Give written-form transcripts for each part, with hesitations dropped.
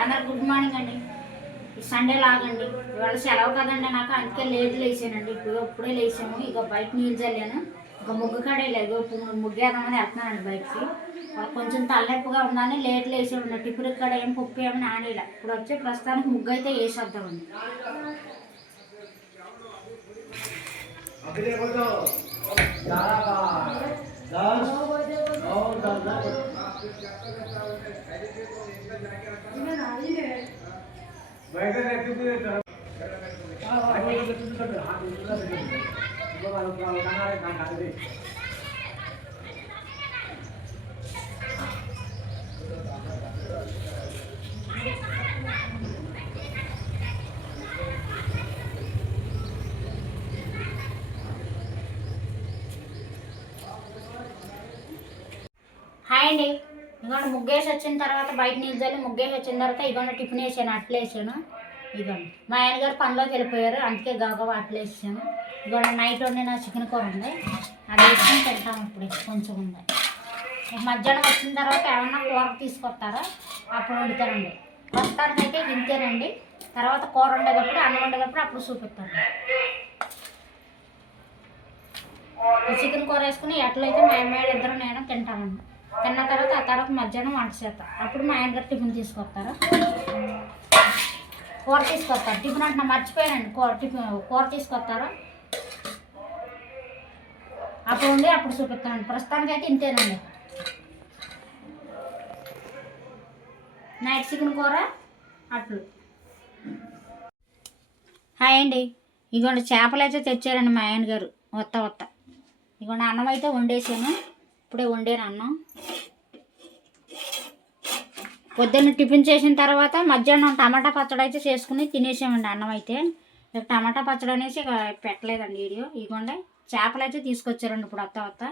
అందరు good morning అండి. Sunday లాగండి, ఇవాళ సెలవు కదండి నాకు, అందుకే లేట్ లేచానండి. ఇప్పుడే లేచాము. ఇక బయట నీళ్ళు చల్లాను, ఇక ముగ్గు కాడే లేదు. ఇప్పుడు ముగ్గేద్దామని వెళ్తున్నానండి బయటికి. కొంచెం తలనొప్పిగా ఉందని లేట్ లేచామండి. టిఫిన్ ఇక్కడ ఏం పప్పు ఏమని నానేలా. ఇప్పుడు వచ్చే ప్రస్తుతానికి ముగ్గు అయితే వేసేద్దామండి. హాయ్ అండి. ఇదిగోండి ముగ్గేసి వచ్చిన తర్వాత బయట నీళ్ళు చల్లి ముగ్గేసి వచ్చిన తర్వాత ఇదిగోండి టిఫిన్ వేసాను, అట్లు వేసాను. ఇదిగోండి మా ఆయన గారు పనిలోకి వెళ్ళిపోయారు, అందుకే గవగవ అట్లు వేసాను. ఇదిగోండి నైట్ వండిన చికెన్ కూర ఉంది, అది వేసుకొని తింటాము. ఇప్పుడు కొంచెం ఉంది. మధ్యాహ్నం వచ్చిన తర్వాత ఏమన్నా కూర తీసుకొస్తారా అప్పుడు వండుతారండి. ప్రస్తుతానికి అయితే తింటేనండి. తర్వాత కూర వండేటప్పుడు అన్నం వండేటప్పుడు అప్పుడు చూపిస్తాను. చికెన్ కూర వేసుకుని ఎట్లయితే మా అమ్మాయి ఇద్దరు నేను తింటామండి. తిన్న తర్వాత ఆ తర్వాత మధ్యాహ్నం వంట చేస్తాను. అప్పుడు మా ఆయన గారు టిఫిన్ తీసుకొస్తారా, కూర తీసుకొస్తారు. టిఫిన్ అంటే మర్చిపోయానండి, కూర తీసుకొస్తారా అప్పుడు ఉండి అప్పుడు చూపిస్తానండి. ప్రస్తుతానికి అయితే ఇంతేనండి. నైట్ చికెన్ కూర అట్లు. హాయ్ అండి. ఇదిగోండి చేపలు అయితే తెచ్చారండి మా ఆయన గారు. వత్త ఇదిగోండి అన్నం అయితే వండేసాను, ఇప్పుడే వండాను అన్నం. పొద్దున్న టిఫిన్ చేసిన తర్వాత మధ్యాహ్నం టమాటా పచ్చడి అయితే చేసుకుని తినేసామండి. అన్నం అయితే ఇక టమాటా పచ్చడి అనేసి ఇక పెట్టలేదండి వీడియో. ఇదిగోండి చేపలు అయితే తీసుకొచ్చారండి. ఇప్పుడు వత్త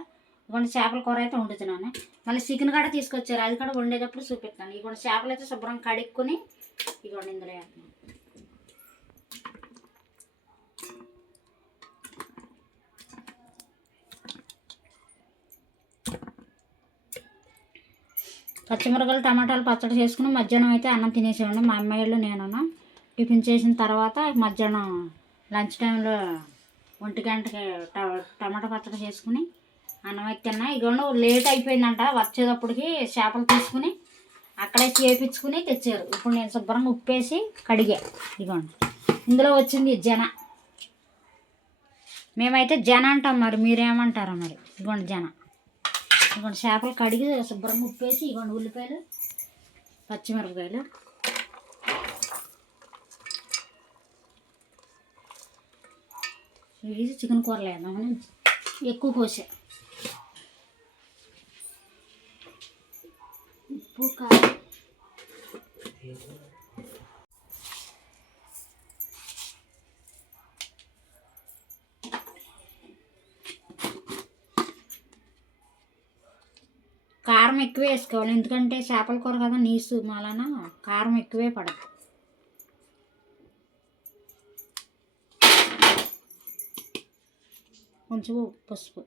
ఇదిగోండి చేపల కూర అయితే వండుతున్నాను. మళ్ళీ చికెన్ కూడా తీసుకొచ్చారు, అది కూడా వండేటప్పుడు చూపిస్తాను. ఇదిగోండి చేపలు అయితే శుభ్రం కడుక్కొని ఇదిగోండి ఇందులో వేస్తున్నాను. పచ్చిమిరపకాయలు టమాటాలు పచ్చడి చేసుకుని మధ్యాహ్నం అయితే అన్నం తినేసామండి. మా అమ్మాయిలు నేను టిఫిన్ చేసిన తర్వాత మధ్యాహ్నం లంచ్ టైంలో 1 గంటకి టమాటా పచ్చడి చేసుకుని అన్నం అయితే తిన్నా. ఇదిగోండి లేట్ అయిపోయిందంట, వచ్చేటప్పటికి చేపలు తీసుకుని అక్కడే చేపించుకుని తెచ్చారు. ఇప్పుడు నేను శుభ్రంగా ఉప్పేసి కడిగా. ఇదిగోండి ఇందులో వచ్చింది జన, మేమైతే జన అంటాం, మరి మీరేమంటారా మరి. ఇదిగోండి జన. ఇదిగోండి చేపలు కడిగి శుభ్రంగా ఉప్పేసి ఇదిగోండి ఉల్లిపాయలు పచ్చిమిరపకాయలు వేసి చికెన్ కూరలు వేద్దామని ఎక్కువ కోసా. ఉప్పు కారం కారం ఎక్కువే వేసుకోవాలి, ఎందుకంటే చేపల కూర కదా నీసు, మాలన కారం ఎక్కువే పడదు. కొంచెం పసుపు,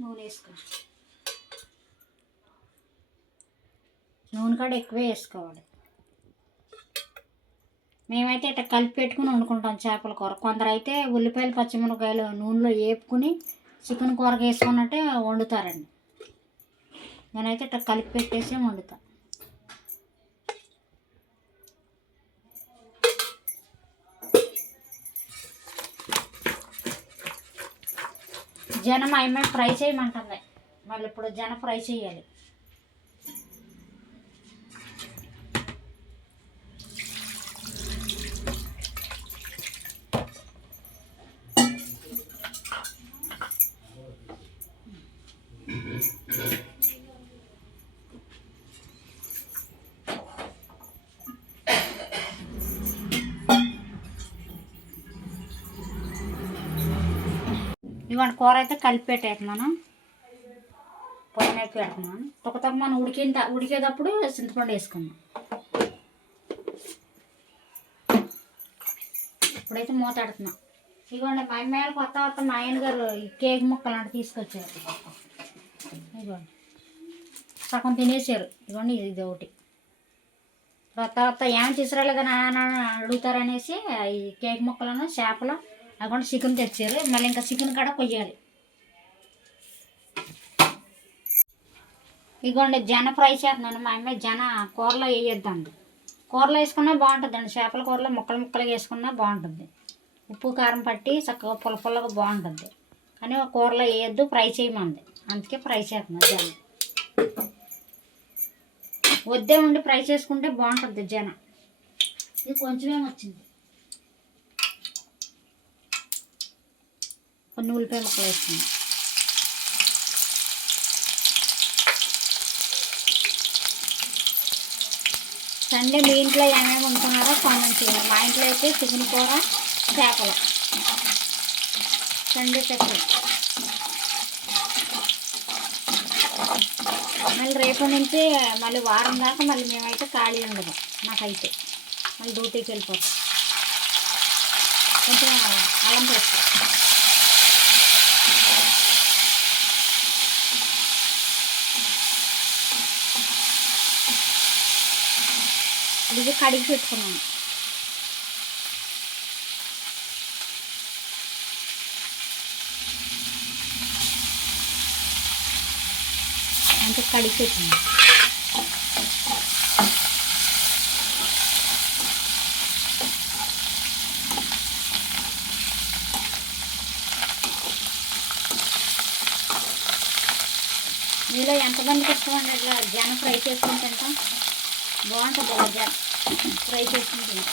నూనె వేసుకోవాలి. నూనె కూడా ఎక్కువే వేసుకోవాలి. మేమైతే ఇట్లా కలిపి పెట్టుకుని వండుకుంటాం చేపల కూర. కొందరు అయితే ఉల్లిపాయలు పచ్చిమిరపకాయలు నూనెలో వేపుకుని చికెన్ కూరకి వేసుకున్నట్టే వండుతారండి. నేనైతే ఇట్లా కలిపి పెట్టేసి వండుతాను. జనం అమ్మాయి ఫ్రై చేయమంటుంది, మళ్ళీ ఇప్పుడు ఫ్రై చేయాలి. ఇవాళ కూర అయితే కలిపి పెట్టేస్తున్నాను, పొయ్యి మీద పెడుతున్నాను. తొక్క మనం ఉడికేటప్పుడు చింతపండు వేసుకున్నాం. ఇప్పుడైతే మూతాడుతున్నా. ఇదిగోండి మా అమ్మాయిలు కొత్త మా ఆయన గారు ఈ కేక్ ముక్కలు అంటే తీసుకొచ్చారు. ఇదిగోండి సగం తినేసారు. ఇదిగోండి ఇది ఒకటి. తర్వాత ఏమి తీసుకురాలేదని అడుగుతారనేసి ఈ కేక్ ముక్కలను చేపలు అవి కూడా చికెన్ తెచ్చారు. మళ్ళీ ఇంకా చికెన్ కూడా కొయ్యాలి. ఇదిగోండి జన ఫ్రై చేస్తున్నాను. మా అమ్మాయి జన కూరలో వేయొద్దండి. కూరలో వేసుకున్నా బాగుంటుందండి. చేపల కూరలో ముక్కలు ముక్కలు వేసుకున్నా బాగుంటుంది. ఉప్పు కారం పట్టి చక్కగా పుల్లగా బాగుంటుంది. కానీ కూరలో వేయొద్దు, ఫ్రై చేయమంది. అందుకే ఫ్రై చేస్తున్నాను జన. వద్దే ఉండి ఫ్రై చేసుకుంటే బాగుంటుంది జన. ఇది కొంచెమే వచ్చింది. కొన్ని ఉల్లిపాయ ముక్కలు వేసుకుంది. సండే మీ ఇంట్లో ఏమేమి ఉంటున్నారో కామెంట్ చేయాలి. మా ఇంట్లో అయితే చికెన్ కూర, చేపలు సండే స్పెషల్. మళ్ళీ రేపు నుంచి మళ్ళీ వారం దాకా మళ్ళీ మేమైతే ఖాళీ ఉండదు. నాకైతే మళ్ళీ డ్యూటీకి వెళ్ళిపోతాం. కొంచెం అల్లం పేస్ట్, ఇది కడిగి పెట్టుకున్నాను. అంటే కడిగి పెట్టింది. మీలో ఎంతమందికి ఇష్టమండి ఇట్లా జన ఫ్రై చేసుకుని తింటాం? బాగుంటుంది అలా జన ఫ్రై చేసుకుని తింటాం.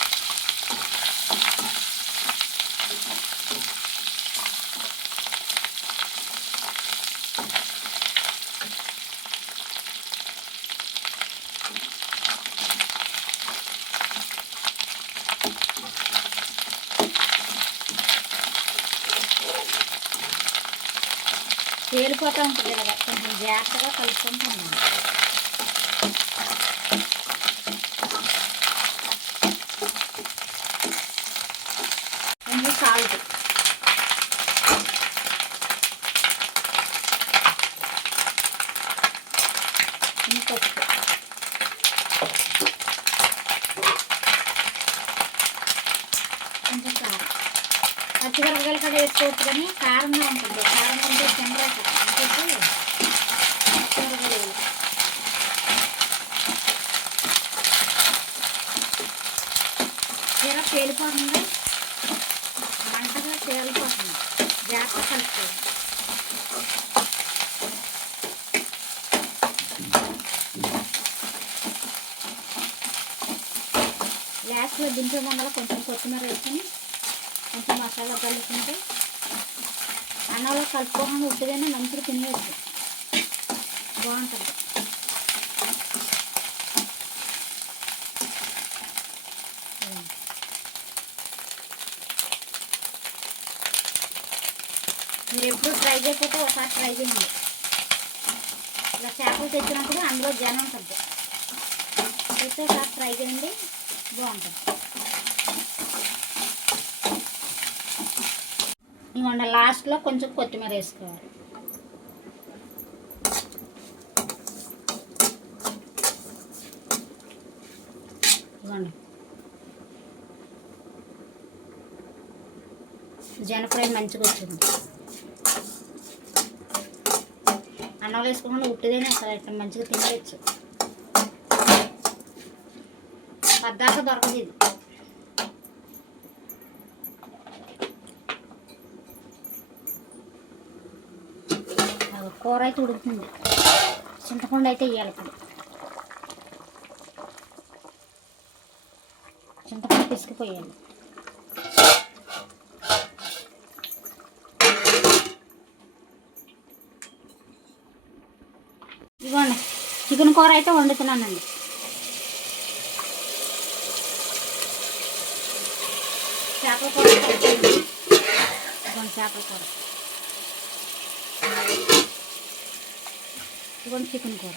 తేలిపోతూ ఉంటుంది కదా, కొంచెం జాగ్రత్తగా కలుపుకుంటున్నాను. కొంచెం సాల్ట్, పప్పు, కొంచెం కారం. పచ్చిమిరపకాయలు కూడా వేసుకోవచ్చు కానీ కారంగా ఉంటుంది. కారం ఉంటే చెమరాక ఇంకొచ్చి పచ్చిమిరపకాయలు చీర పేలిపోతుంది, మంటగా పేలిపోతుంది. జాగ్రత్త కలుపుకోవాలి. గ్యాస్లో దించే ముందర కొంచెం కొత్తిమీర వేసుకొని కొంచెం మసాలా కలుపుకుంటే అన్నంలో కలుపుకోకుండా ఉట్టిదైనా మంచిగా తినేయచ్చు, బాగుంటుంది. మీరు ఎప్పుడు ట్రై చేయకపోతే ఒకసారి ట్రై చేయండి. ఇలా చేపలు తెచ్చినప్పుడు అందులో జనం ఉంటుంది, అయితే ఒకసారి ట్రై చేయండి, బాగుంటుంది. ఇవ్వండి లాస్ట్లో కొంచెం కొత్తిమీర వేసుకోవాలి. ఇవ్వండి జన ఫ్రై మంచిగా వచ్చింది. అన్నం వేసుకోకుండా ఉట్టిదైనా అసలు ఇట్లా మంచిగా తినేయచ్చు. పద్దాక దొరకదు ఇది. కూర అయితే ఉడుకుతుంది. చింతపండు అయితే వేయాలి. ఇప్పుడు చింతపండు పిసికిపోయాలి. ఇవ్వండి చికెన్ కూర అయితే వండుతున్నానండి. చేపల కూర, ఇవ్వండి చేపల కూర, ఇవ్వండి చికెన్ కూర.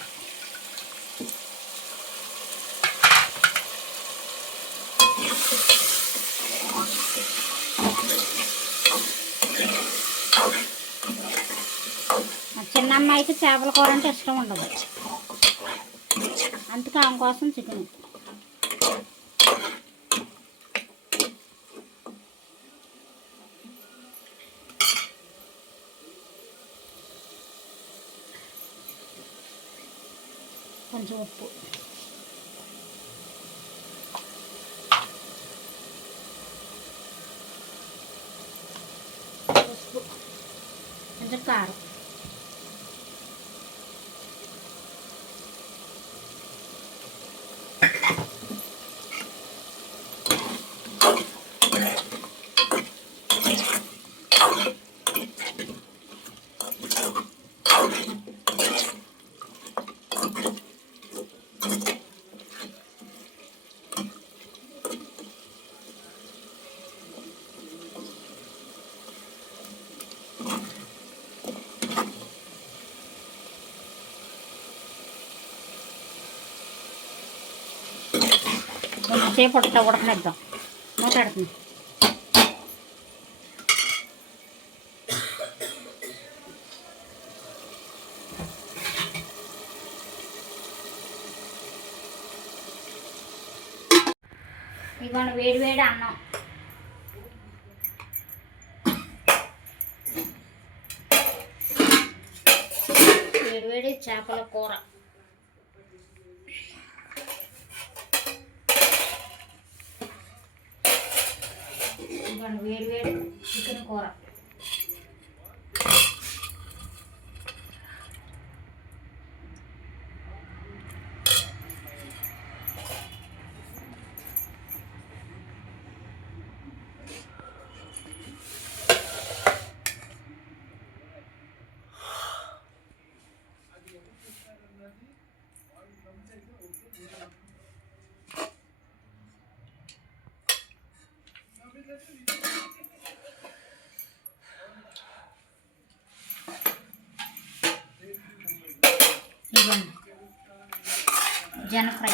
అయితే చేపల కూర అంటే ఇష్టం ఉండదు, అందుకే ఆమె కోసం చికెన్. కొంచెం ఉప్పు, పసుపు, కొంచెం కారం. కొంచెంసేపు ఉడకనిద్దాం, మాట్లాడుతుంది. ఇదిగోండి వేడి వేడి అన్నం, వేడి వేడి చేపల కూర, ఇదిగోండి వేడి వేడి చికెన్ కూర. ఇదిగోండి జన ఫ్రై.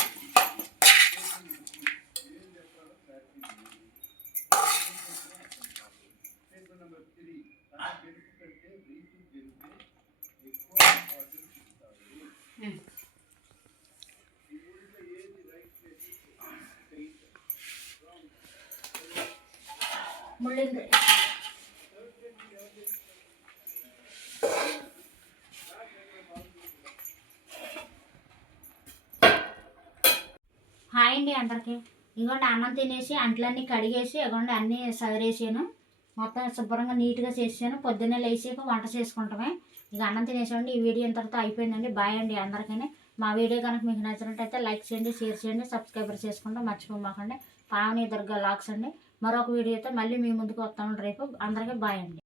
ముళ్ళింది. హాయ్ అండి అందరికీ. ఇదిగోండి అన్నం తినేసి అంట్లన్నీ కడిగేసి ఇదిగోండి అన్నీ సదిరేసాను, మొత్తం శుభ్రంగా నీట్గా చేసాను. పొద్దున్నే లేచాక వంట చేసుకుంటామే. ఇక అన్నం తినేసామండి. ఈ వీడియో ఇంతటితో అయిపోయిందండి. బాయ్ అండి అందరికీ. మా వీడియో కనుక మీకు నచ్చినట్టయితే లైక్ చేయండి, షేర్ చేయండి, సబ్స్క్రైబర్ చేసుకుంటాం మర్చిపోమాకండి. పావని దుర్గా లాక్స్ అండి. మరొక వీడియోతో మళ్ళీ మీ ముందుకు వస్తామండి రేపు. అందరికీ బాయ్ అండి.